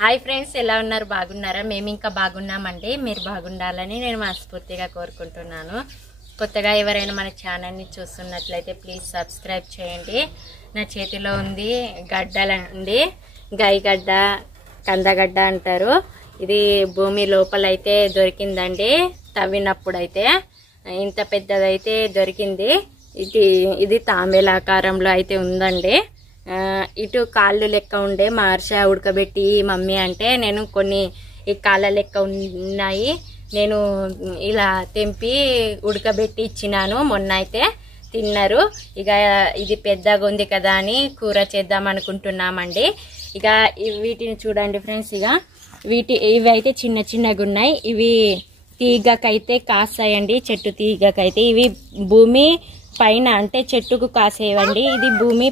Hi friends, ఎలా ఉన్నారు? బాగున్నారా? మేము ఇంకా బాగున్నామండి. మీరు బాగుండాలని నేను మనస్ఫూర్తిగా కోరుకుంటున్నాను. కొత్తగా ఎవరైనా మన ఛానల్ని చూస్తున్నట్లయితే ప్లీజ్ సబ్స్క్రైబ్ చేయండి. నా చేతిలో ఉంది గడ్డలండి, గైగడ్డ, కందగడ్డ అంటారు. ఇది భూమి లోపలైతే దొరికిందండి. తవ్వినప్పుడైతే ఇంత పెద్దదైతే దొరికింది. ఇది తాంబేలాకారంలో అయితే ఉందండి. ఇటు కాళ్ళు లెక్క ఉండే మార్చ ఉడకబెట్టి మమ్మీ అంటే నేను కొన్ని ఈ కాళ్ళ లెక్క ఉన్నాయి, నేను ఇలా తెంపి ఉడకబెట్టి ఇచ్చినాను. మొన్న అయితే తిన్నారు. ఇక ఇది పెద్దగా ఉంది కదా అని కూర చేద్దాం అనుకుంటున్నామండి. ఇక వీటిని చూడండి ఫ్రెండ్స్. ఇక ఇవి అయితే చిన్న చిన్నగా ఉన్నాయి. ఇవి తీగకైతే కాస్తాయండి, చెట్టు తీగకైతే. ఇవి భూమి పైన అంటే చెట్టుకు కాసేవండి. ఇది భూమి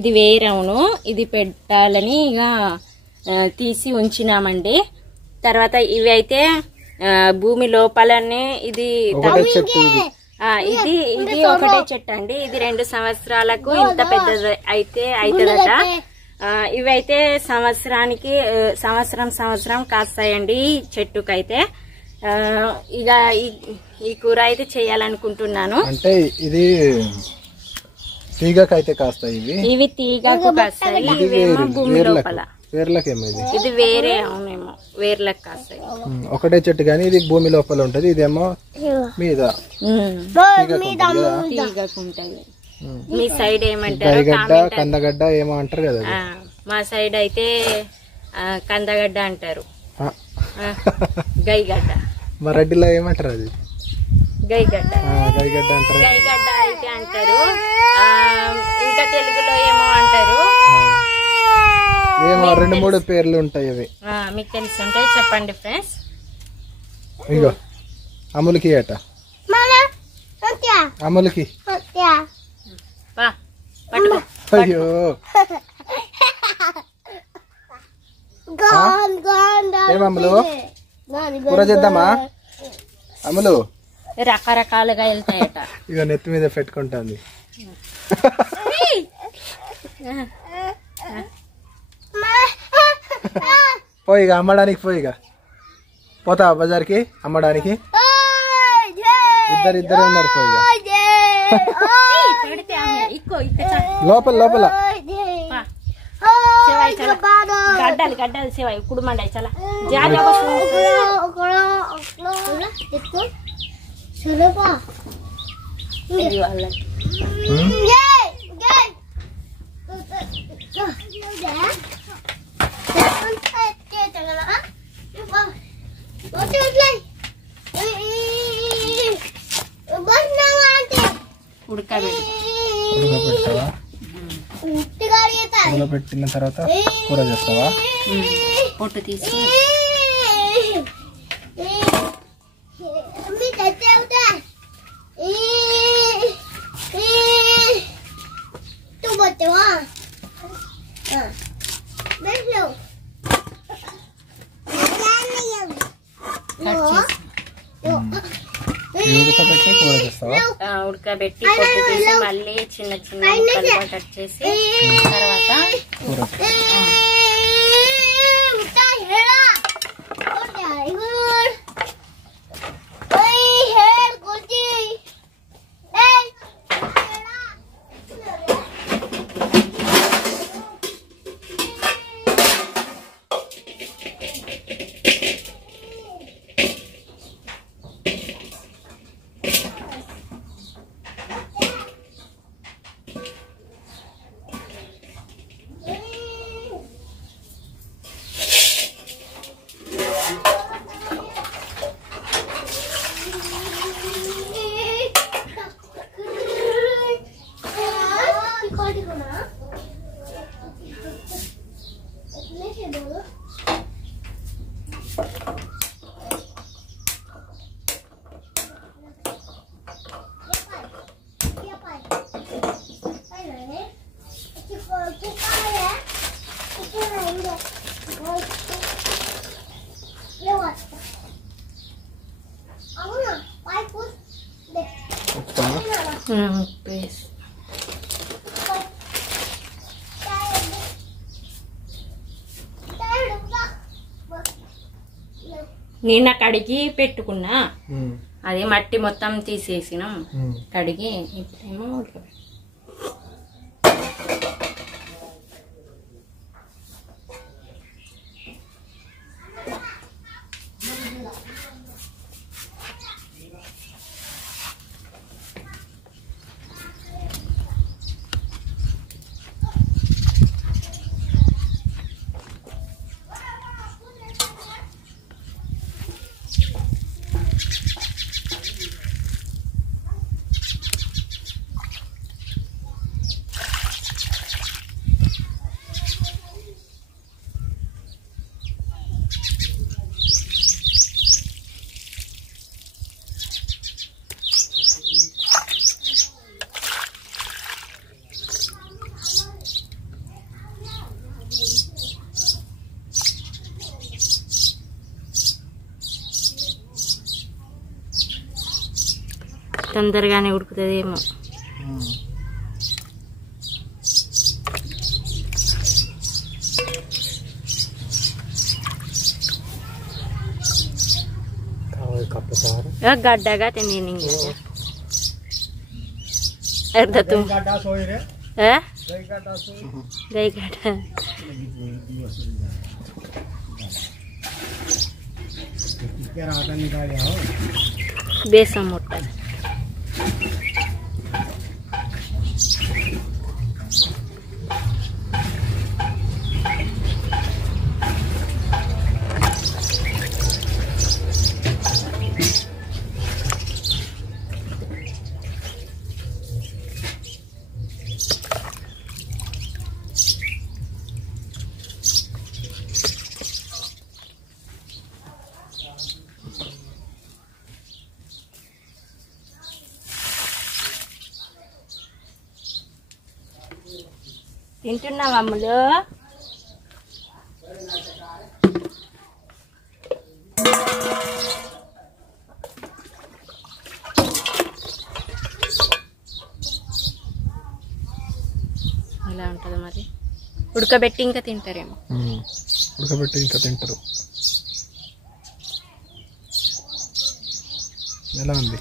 ఇది వేరవును. ఇది పెట్టాలని ఇక తీసి ఉంచినామండి. తర్వాత ఇవి అయితే భూమి లోపలనే ఇది ఇది ఒకటే చెట్టు అండి. ఇది 2 సంవత్సరాలకు ఇంత పెద్ద అయితే అవుతుందట. ఇవైతే సంవత్సరం కాస్తాయండి చెట్టుకైతే. ఇక ఈ కూర అయితే చేయాలనుకుంటున్నాను. అంటే ఇది తీగకైతే కాస్తాయి, ఇవి తీగకు కాస్తాయి. ఇవేమో భూమి లోపల ఇది వేరే అవునేమో వేర్లకు కాస్తాయి. ఒకటే చెట్టు కానీ ఇది భూమి లోపల ఉంటది, ఇదేమో మీద తీగకు ఉంటది. మీ సైడ్ ఏమంటారు? గైగడ్డ, కందగడ్డ ఏమో అంటారు కదా. మా సైడ్ అయితే కందగడ్డ అంటారు, గైగడ్డ. మరడ్డిలో ఏమంటారు? అది గైగడ్డ అంటారు. గైగడ్డ అయితే అంటారు. ఇంకా తెలుగులో ఏమో అంటారు. ఏమో 2-3 పేర్లు ఉంటాయి. అవి మీకు తెలుసుంటే చెప్పండి ఫ్రెండ్స్. ఇగో అమలుకి అట, అమలుకి. అయ్యో ఏమమ్ములు కూర చేద్దామా? అమలు రకరకాలుగా వెళ్తాయట. ఇక నెత్తి మీద పెట్టుకుంటుంది. పోయి ఇక అమ్మడానికి పోయిగా పోతా బజార్కి అమ్మడానికి. ఇద్దరు ఉన్నారు. పోయిగా లోపల గడ్డలు సేవాయి కుడుమండాయి చాలా పెట్టిన తర్వాత కూర చేస్తావా? పొట్టు తీసి ఉడకబెట్టి కూర చేస్తావా? ఉడకబెట్టి పొట్టు తీసి మళ్ళీ చిన్న ముక్కలుగా కట్ చేసి తర్వాత నిన్న కడిగి పెట్టుకున్నా, అది మట్టి మొత్తం తీసేసినాం కడిగి. ఇప్పుడేమో తొందరగానే ఉడుకుతుందేమో. गड्ढा नहीं नहीं अर्धा तुम गई गड्ढा बेसन मोटा తింటున్నావా అమ్ములు? ఇలా ఉంటుంది మరి. ఉడకబెట్టి ఇంకా తింటారేమో. ఉడకబెట్టి ఇంకా తింటారు. ఎలా ఉంది?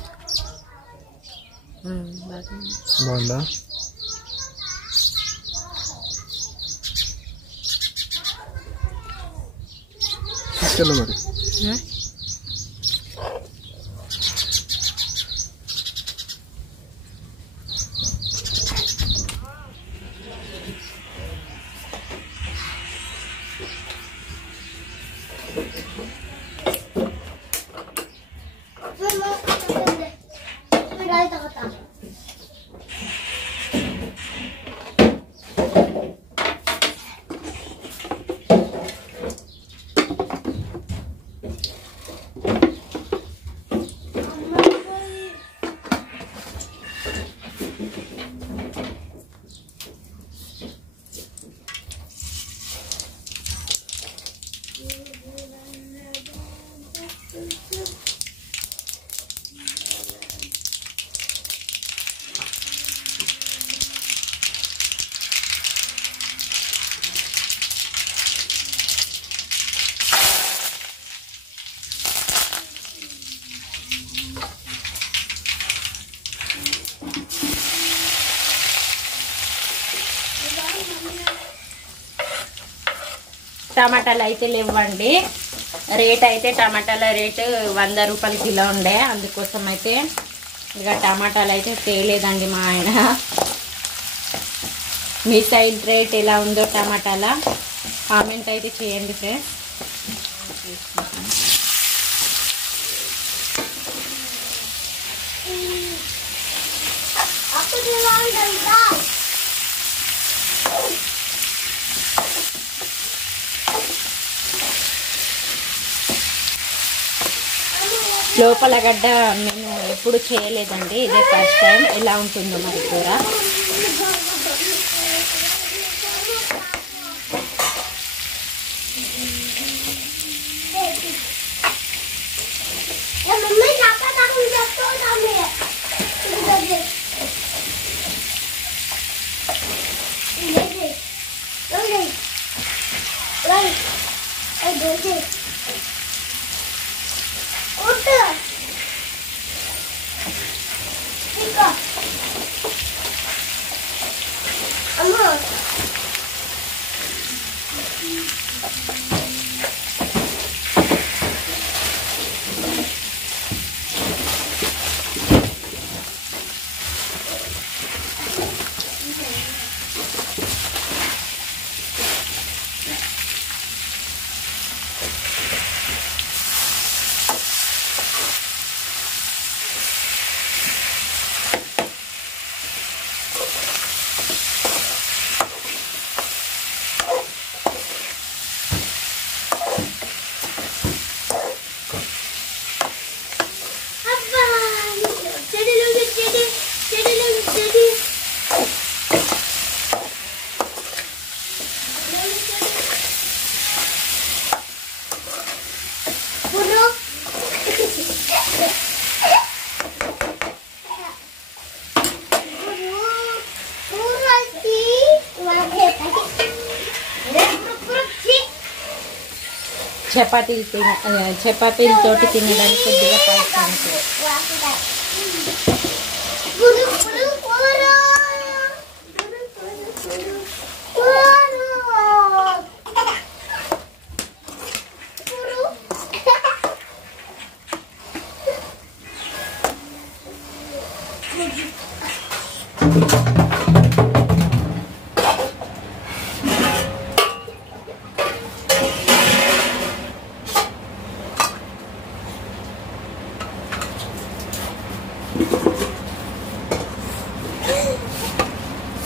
బాగుందా? चलो మరి టమాటాలు అయితే లేవండి. రేట్ అయితే టమాటాల రేటు 100 రూపాయలు కిలో ఉండే, అందుకోసం అయితే ఇక టమాటాలు అయితే తేలేదండి మా ఆయన. మీ సైడ్ రేట్ ఎలా ఉందో టమాటాల కామెంట్ అయితే చేయండి ఫ్రెండ్స్. లోపల గడ్డ మేము ఎప్పుడు చేయలేదండి, ఇదే ఫస్ట్ టైం. ఎలా ఉంటుందో మరి కూర. చపాతీలతోటి తినడానికి కొద్దిగా పాయసానికి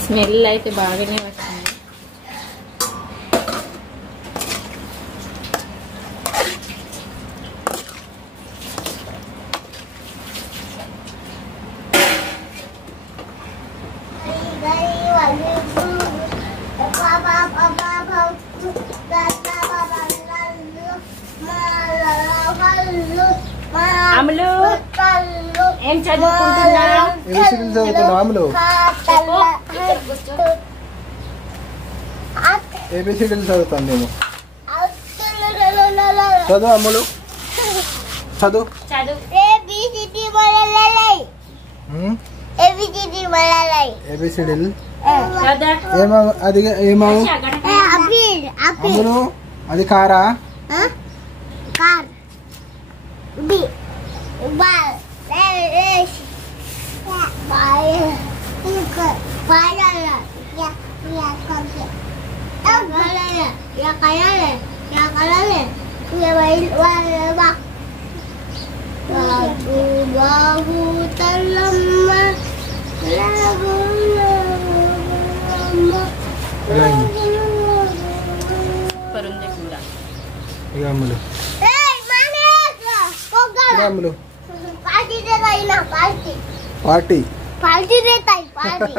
స్మెల్ అయితే బాగానే వస్తుంది. అమలు ఏం చదువుకుంటున్నావు? ఏబిసిడీలు చదువుతాను నేను. చదువు అమ్ములు, చదువు. ఏబిసిడీలు అది ఏమవు అమ్ములు? అది కారా? అమ్ములు पार्टी पार्टी देता है पार्टी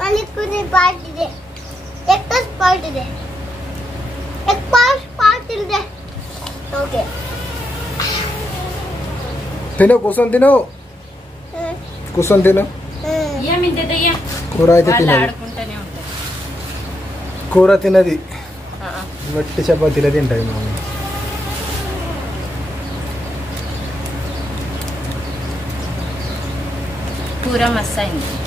मालिक को दे पार्टी दे एक तो पार्टी दे एक पास पार्टी दे ओके తిను కూర్చొని తిను కూర్చొని తిను కూర అయితే తినది కూర తినది వట్టి చపాతీలు తింటాయి మా మమ్మీ पूरा मस्त अయింది